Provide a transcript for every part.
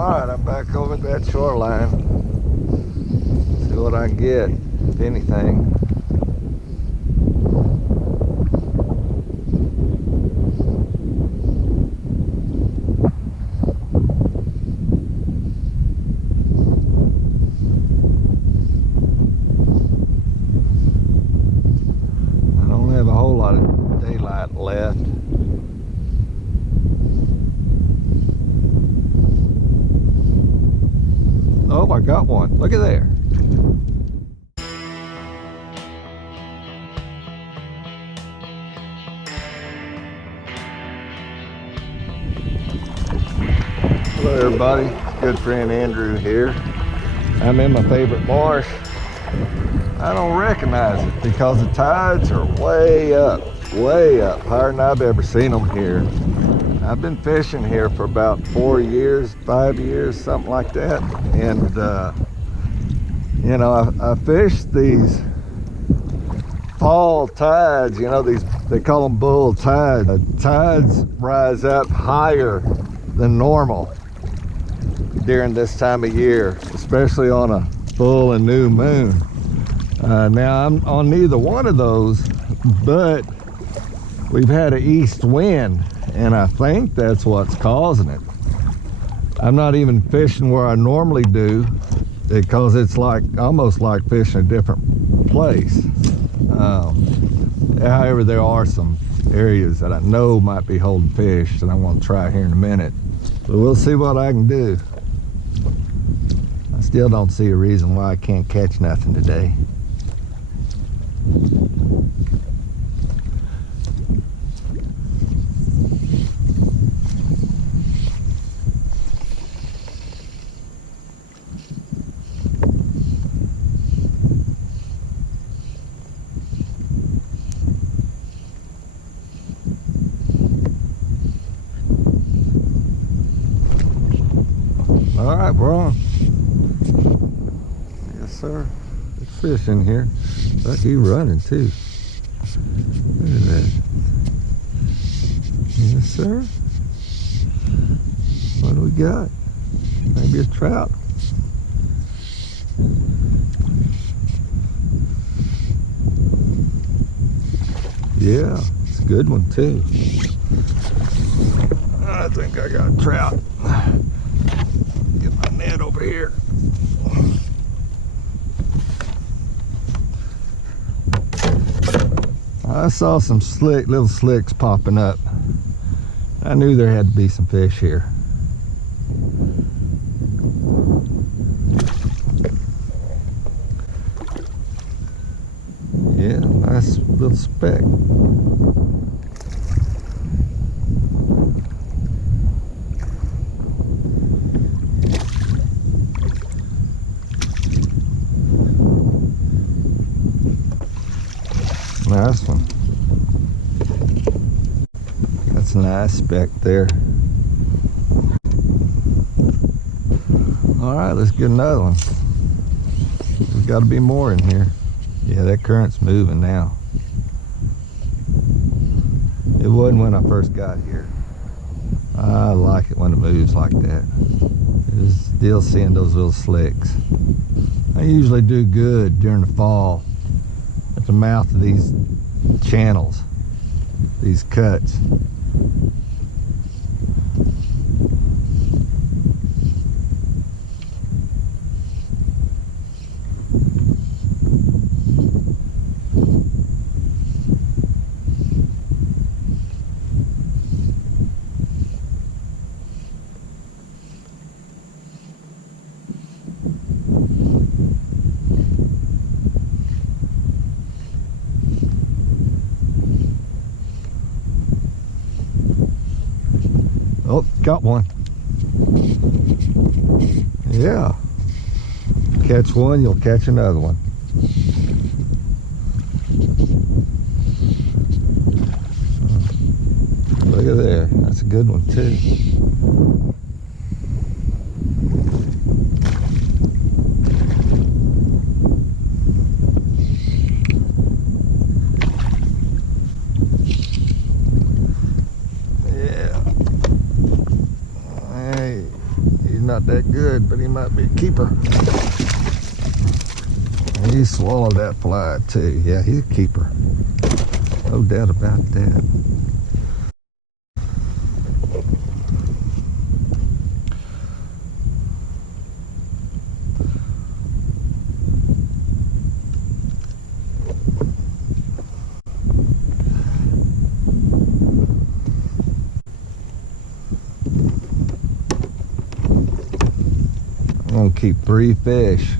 Alright, I'm back over at that shoreline. See what I can get, if anything. I don't have a whole lot of daylight left. Oh, I got one. Look at there. Hello everybody, good friend Andrew here. I'm in my favorite marsh. I don't recognize it because the tides are way up, higher than I've ever seen them here. I've been fishing here for about 4 years, 5 years, something like that. And, you know, I fished these fall tides, you know, they call them bull tides. The tides rise up higher than normal during this time of year, especially on a full and new moon. Now, I'm on neither one of those, but we've had an east wind. And I think that's what's causing it. I'm not even fishing where I normally do because it's like almost like fishing a different place. However, there are some areas that I know might be holding fish that I want to try here in a minute. But we'll see what I can do. I still don't see a reason why I can't catch nothing today. All right, we're on. Yes, sir. There's fish in here. Look, he's running too. Look at that. Yes, sir. What do we got? Maybe a trout. Yeah, it's a good one too. I think I got a trout. Get my net over here. I saw some little slicks popping up. I knew there had to be some fish here. Yeah, nice little speck. Nice one. That's a nice speck there. All right, let's get another one. There's got to be more in here. Yeah, that current's moving now. It wasn't when I first got here. I like it when it moves like that. Just still seeing those little slicks. I usually do good during the fall at the mouth of these channels, these cuts. Oh, got one. Yeah. Catch one, you'll catch another one. Look at there. That's a good one too. not that good, but he might be a keeper. He swallowed that fly too. Yeah, he's a keeper. No doubt about that. I'm gonna keep 3 fish,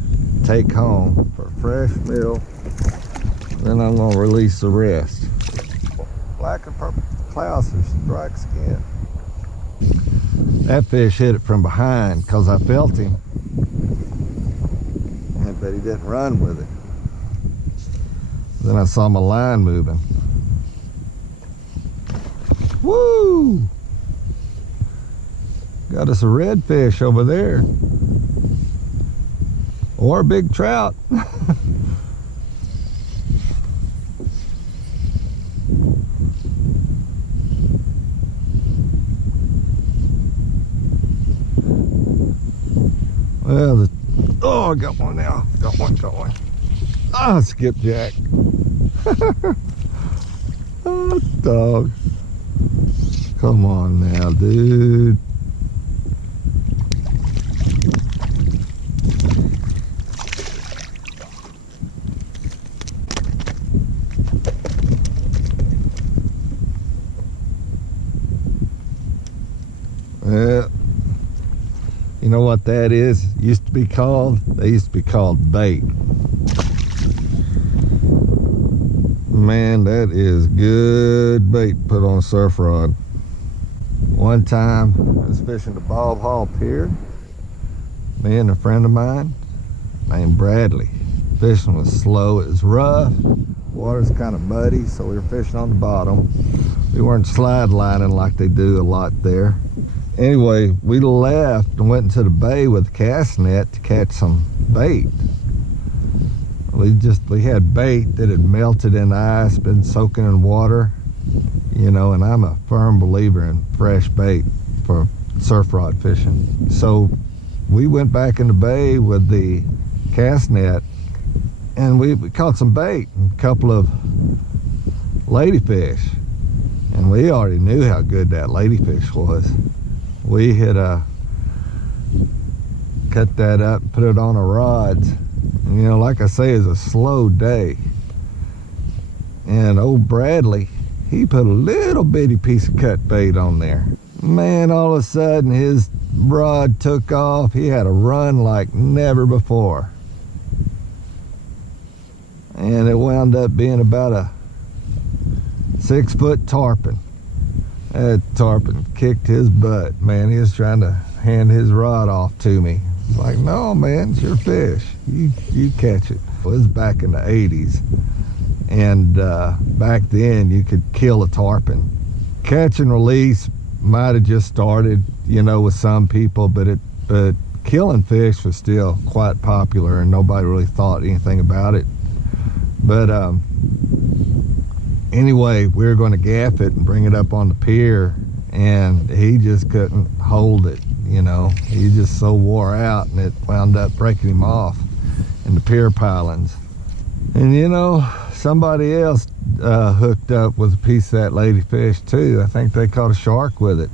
take home for a fresh meal, then I'm gonna release the rest. Black and purple clouds are strike skin. That fish hit it from behind because I felt him, but he didn't run with it. Then I saw my line moving. Woo! Got us a redfish over there. Or a big trout. Well, oh, I got one now. Got one. Ah, skipjack. Oh, dog. Come on now, dude. Yeah. You know what that is? Used to be called? They used to be called bait. Man, that is good bait put on a surf rod. One time I was fishing the Bob Hall Pier. Me and a friend of mine named Bradley. Fishing was slow, it was rough. Water's kind of muddy, so we were fishing on the bottom. We weren't slide lining like they do a lot there. Anyway, we left and went into the bay with a cast net to catch some bait. We had bait that had melted in ice, been soaking in water, you know, and I'm a firm believer in fresh bait for surf rod fishing. So we went back in the bay with the cast net and we caught some bait, a couple of ladyfish. And we already knew how good that ladyfish was. We had cut that up, put it on our rods. And, you know, like I say, it's a slow day. And old Bradley, he put a little bitty piece of cut bait on there. Man, all of a sudden his rod took off. He had a run like never before. And it wound up being about a 6-foot tarpon. That tarpon kicked his butt, man. He was trying to hand his rod off to me. It's like, no, man, it's your fish. You catch it. It was back in the 80s. And back then, you could kill a tarpon. Catch and release might have just started, you know, with some people, but killing fish was still quite popular, and nobody really thought anything about it. But anyway, we were going to gaff it and bring it up on the pier, and he just couldn't hold it, you know. He just so wore out, and it wound up breaking him off in the pier pilings. And you know, somebody else hooked up with a piece of that ladyfish too. I think they caught a shark with it,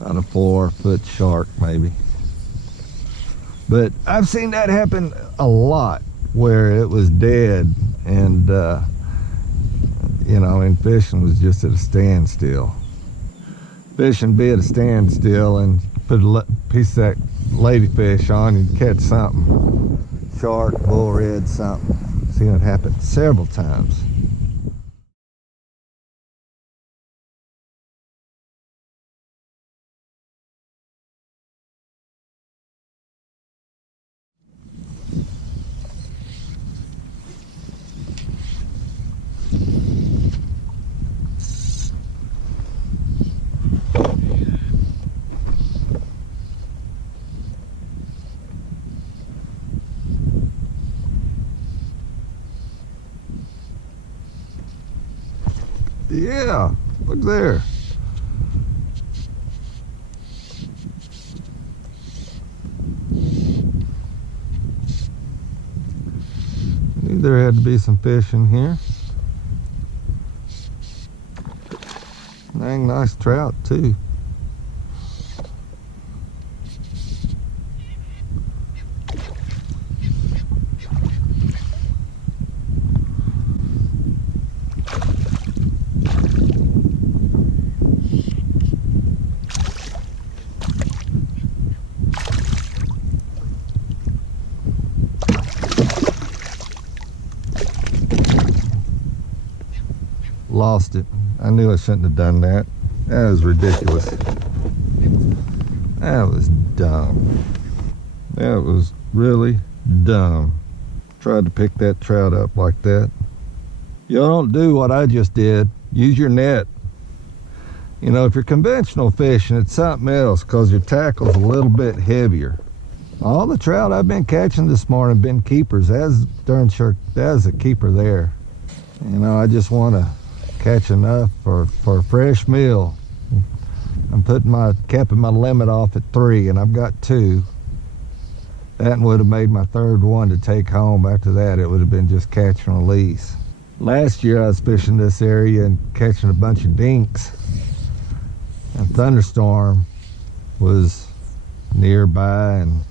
about a 4-foot shark maybe. But I've seen that happen a lot, where it was dead, and you know, and fishing was just at a standstill. Fishing be at a standstill, and put a piece of that ladyfish on, and catch something. Shark, bull red, something. Seen it happen several times. Yeah, look there. there had to be some fish in here. Dang nice trout too. Lost it. I knew I shouldn't have done that. That was ridiculous. That was dumb. That was really dumb. Tried to pick that trout up like that. Y'all don't do what I just did. Use your net. You know, if you're conventional fishing, it's something else because your tackle's a little bit heavier. All the trout I've been catching this morning have been keepers. That's darn sure, that's a keeper there. You know, I just want to catch enough for a fresh meal. I'm capping my limit off at 3, and I've got 2. That would have made my 3rd one to take home. After that, it would have been just catch and release. Last year, I was fishing this area and catching a bunch of dinks. And thunderstorm was nearby, and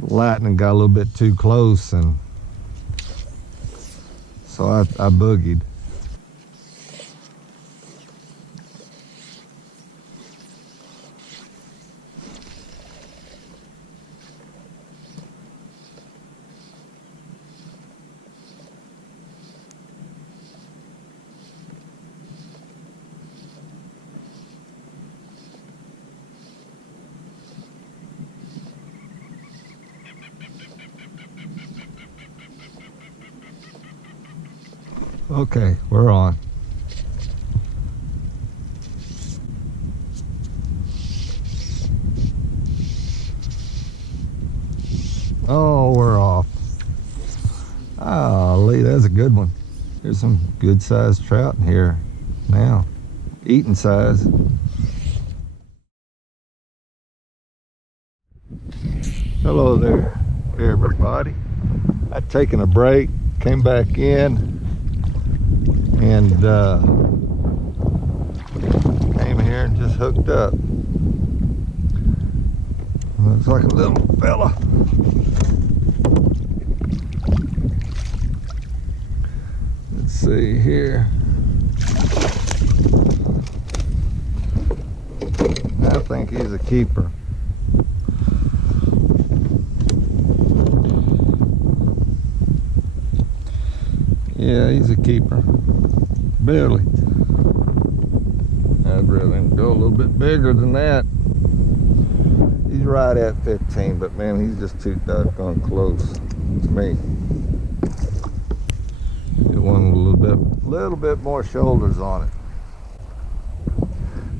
lightning got a little bit too close, and so I boogied. Okay, we're on. Oh, we're off. Oh, Lee, that's a good one. There's some good sized trout in here now. Eating size. Hello there, everybody. I'd taken a break, came back in, and came here and just hooked up. Looks like a little fella. Let's see here. I think he's a keeper. Yeah, he's a keeper. Barely. I'd rather him go a little bit bigger than that. He's right at 15, but man, he's just too doggone close to me. Get one with a little bit more shoulders on it.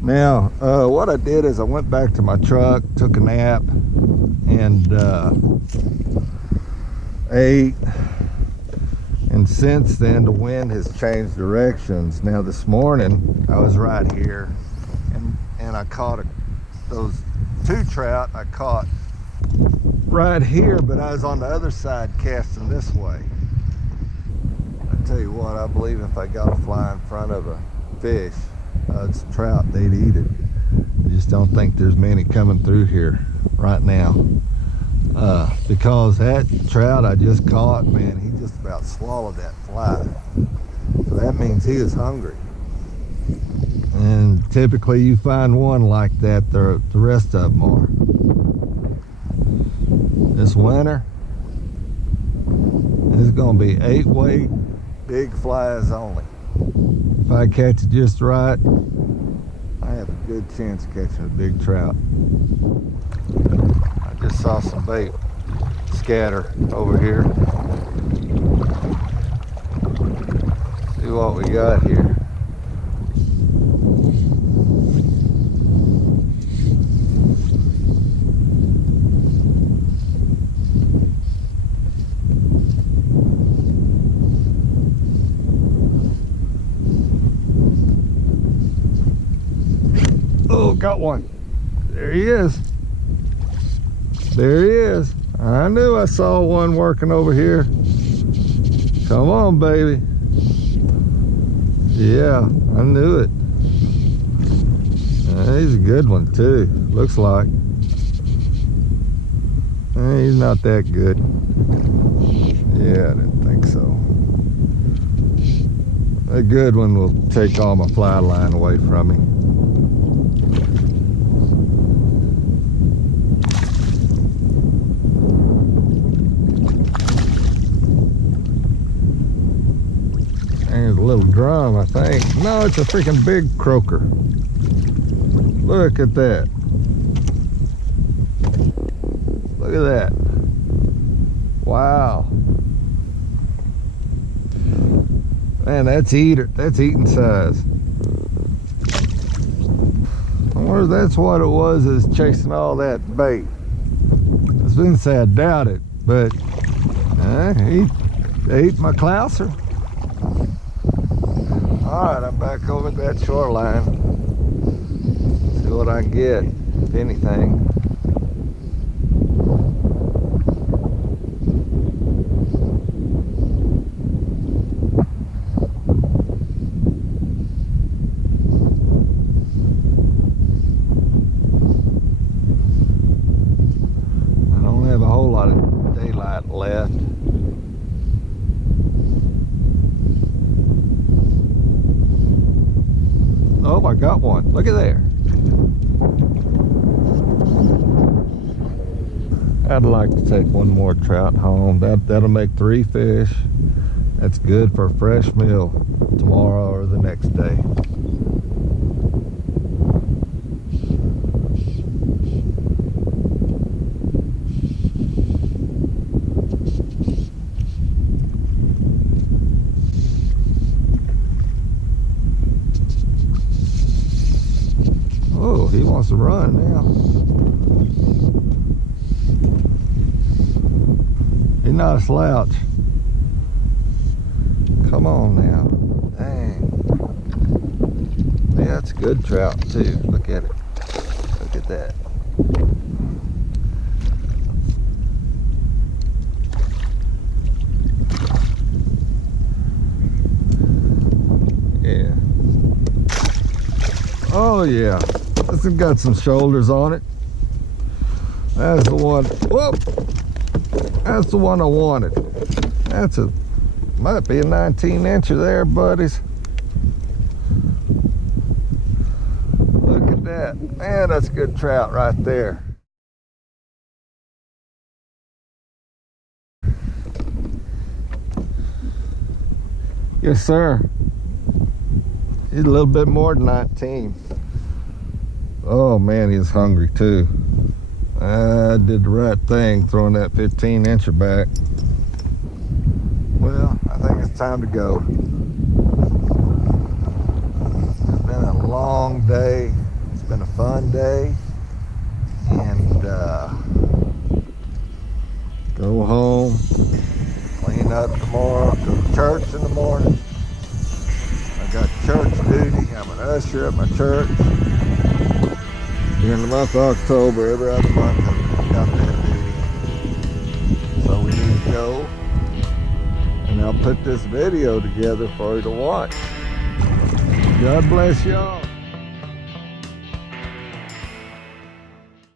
Now, what I did is I went back to my truck, took a nap, and ate. And since then, the wind has changed directions. Now this morning, I was right here, and I caught those 2 trout I caught right here, but I was on the other side casting this way. I tell you what, I believe if I got a fly in front of a fish, it's a trout, they'd eat it. I just don't think there's many coming through here right now. Because that trout I just caught, man, he just about swallowed that fly. So that means he is hungry. And typically you find one like that, the rest of them are. This winter, it's gonna be 8-weight, big flies only. If I catch it just right, I have a good chance of catching a big trout. I just saw some bait scatter over here. See what we got here. Oh, got one. There he is. There he is. I knew I saw one working over here. Come on, baby. Yeah, I knew it. He's a good one too, looks like. He's not that good. Yeah, I didn't think so. A good one will take all my fly line away from me. There's a little drum, I think. No, it's a freaking big croaker. Look at that. Look at that. Wow. Man, that's eating size. I wonder if that's what it was, is chasing all that bait. I was going to say I doubt it, but he ate my clouser. Alright, I'm back over at that shoreline. See what I can get, if anything. I don't have a whole lot of daylight left. Oh, I got one. Look at there. I'd like to take one more trout home. That'll make 3 fish. That's good for a fresh meal tomorrow or the next day. Oh, he wants to run now. He's not a slouch. Come on now. Dang. Yeah, that's a good trout too. Look at it. Look at that. Yeah. Oh yeah. This has got some shoulders on it. That's the one. Whoop! That's the one I wanted. Might be a 19-incher there, buddies. Look at that. Man, that's a good trout right there. Yes, sir. He's a little bit more than 19. Oh man, he's hungry too. I did the right thing throwing that 15-incher back. Well, I think it's time to go. It's been a long day. It's been a fun day. And go home, clean up tomorrow, go to church in the morning. I got church duty. I'm an usher at my church. During the month of October, every other month I've got that duty. So we need to go. And I'll put this video together for you to watch. God bless y'all.